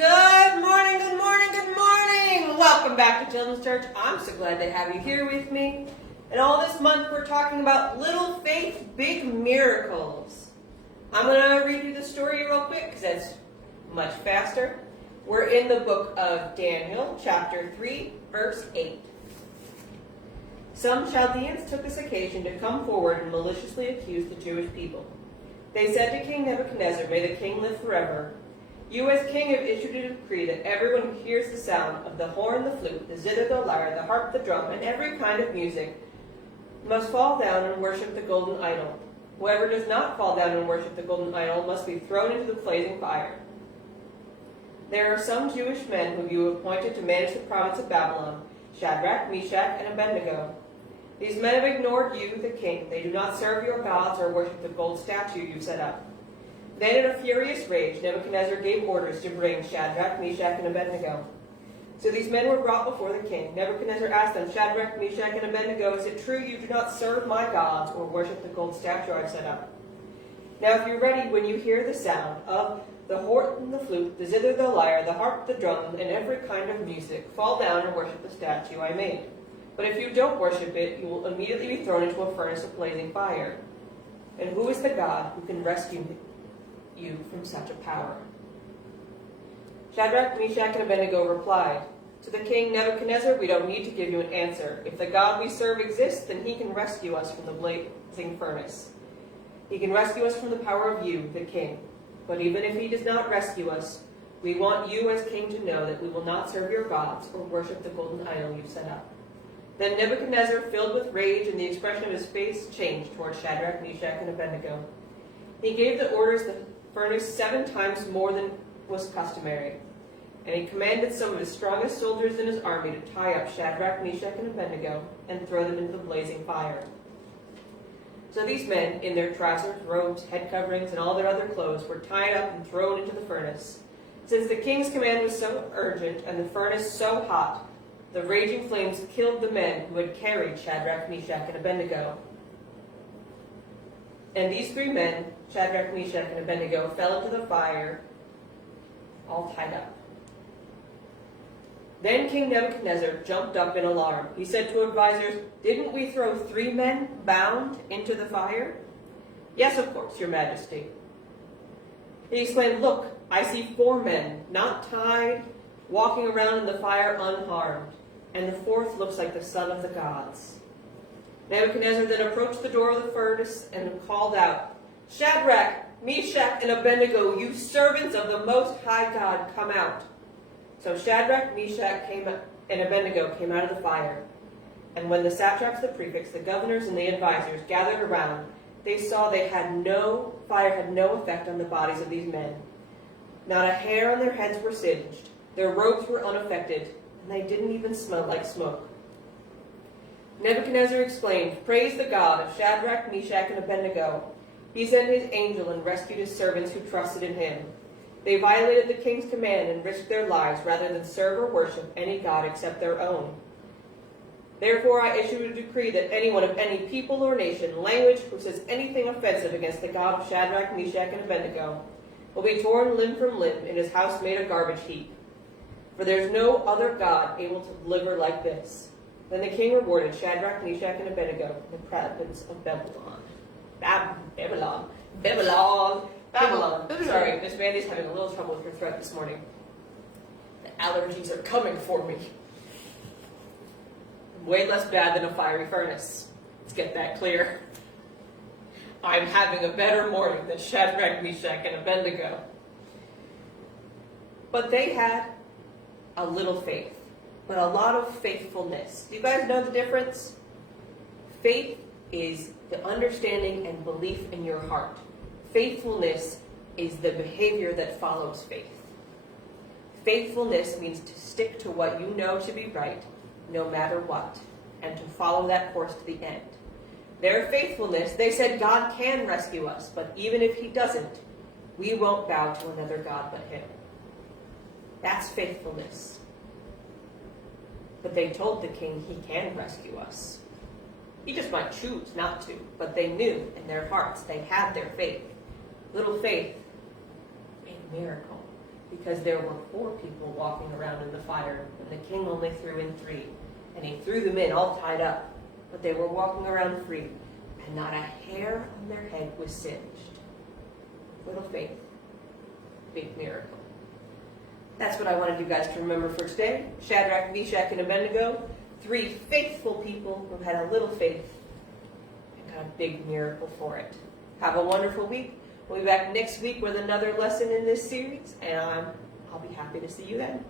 Good morning, good morning, good morning. Welcome back to Children's Church. I'm so glad to have you here with me. And all this month we're talking about little faith, big miracles. I'm going to read you the story real quick because that's much faster. We're in the book of Daniel, chapter 3, verse 8. Some Chaldeans took this occasion to come forward and maliciously accuse the Jewish people. They said to King Nebuchadnezzar, "May the king live forever. You as king have issued a decree that everyone who hears the sound of the horn, the flute, the zither, the lyre, the harp, the drum, and every kind of music must fall down and worship the golden idol. Whoever does not fall down and worship the golden idol must be thrown into the blazing fire. There are some Jewish men whom you have appointed to manage the province of Babylon, Shadrach, Meshach, and Abednego. These men have ignored you, the king. They do not serve your gods or worship the gold statue you set up." Then in a furious rage, Nebuchadnezzar gave orders to bring Shadrach, Meshach, and Abednego. So these men were brought before the king. Nebuchadnezzar asked them, "Shadrach, Meshach, and Abednego, is it true you do not serve my gods or worship the gold statue I've set up? Now if you're ready when you hear the sound of the horn, the flute, the zither, the lyre, the harp, the drum, and every kind of music, fall down and worship the statue I made. But if you don't worship it, you will immediately be thrown into a furnace of blazing fire. And who is the God who can rescue you from such a power?" Shadrach, Meshach, and Abednego replied to the king, "Nebuchadnezzar, we don't need to give you an answer. If the God we serve exists, then he can rescue us from the blazing furnace. He can rescue us from the power of you, the king. But even if he does not rescue us, we want you as king to know that we will not serve your gods or worship the golden idol you've set up." Then Nebuchadnezzar, filled with rage, and the expression of his face changed toward Shadrach, Meshach, and Abednego. He gave the orders the furnace 7 times more than was customary. And he commanded some of his strongest soldiers in his army to tie up Shadrach, Meshach, and Abednego and throw them into the blazing fire. So these men, in their trousers, robes, head coverings, and all their other clothes, were tied up and thrown into the furnace. Since the king's command was so urgent and the furnace so hot, the raging flames killed the men who had carried Shadrach, Meshach, and Abednego. And these 3 men, Shadrach, Meshach, and Abednego, fell into the fire, all tied up. Then King Nebuchadnezzar jumped up in alarm. He said to advisors, "Didn't we throw 3 men bound into the fire?" "Yes, of course, your majesty." He exclaimed, "Look, I see 4 men, not tied, walking around in the fire unharmed, and the 4th looks like the son of the gods." Nebuchadnezzar then approached the door of the furnace and called out, "Shadrach, Meshach, and Abednego, you servants of the Most High God, come out." So Shadrach, Meshach, and Abednego came out of the fire. And when the satraps, the prefects, the governors, and the advisors gathered around, they saw fire had no effect on the bodies of these men. Not a hair on their heads were singed. Their robes were unaffected, and they didn't even smell like smoke. Nebuchadnezzar exclaimed, "Praise the God of Shadrach, Meshach, and Abednego. He sent his angel and rescued his servants who trusted in him. They violated the king's command and risked their lives rather than serve or worship any god except their own. Therefore I issue a decree that anyone of any people or nation, language, who says anything offensive against the God of Shadrach, Meshach, and Abednego will be torn limb from limb and his house made a garbage heap. For there is no other God able to deliver like this." Then the king rewarded Shadrach, Meshach, and Abednego in the province of Babylon. Babylon. Sorry, Ms Mandy's having a little trouble with her throat this morning. The allergies are coming for me. Way less bad than a fiery furnace. Let's get that clear. I'm having a better morning than Shadrach, Meshach, and Abednego. But they had a little faith, but a lot of faithfulness. Do you guys know the difference? Faith is the understanding and belief in your heart. Faithfulness is the behavior that follows faith. Faithfulness means to stick to what you know to be right, no matter what, and to follow that course to the end. Their faithfulness, they said God can rescue us, but even if he doesn't, we won't bow to another God but him. That's faithfulness. But they told the king he can rescue us. He just might choose not to, but they knew in their hearts, they had their faith. Little faith made a miracle. because there were 4 people walking around in the fire, and the king only threw in 3. And he threw them in all tied up, but they were walking around free, and not a hair on their head was singed. Little faith, big miracle. That's what I wanted you guys to remember for today. Shadrach, Meshach, and Abednego, 3 faithful people who had a little faith and got a big miracle for it. Have a wonderful week. We'll be back next week with another lesson in this series, and I'll be happy to see you then.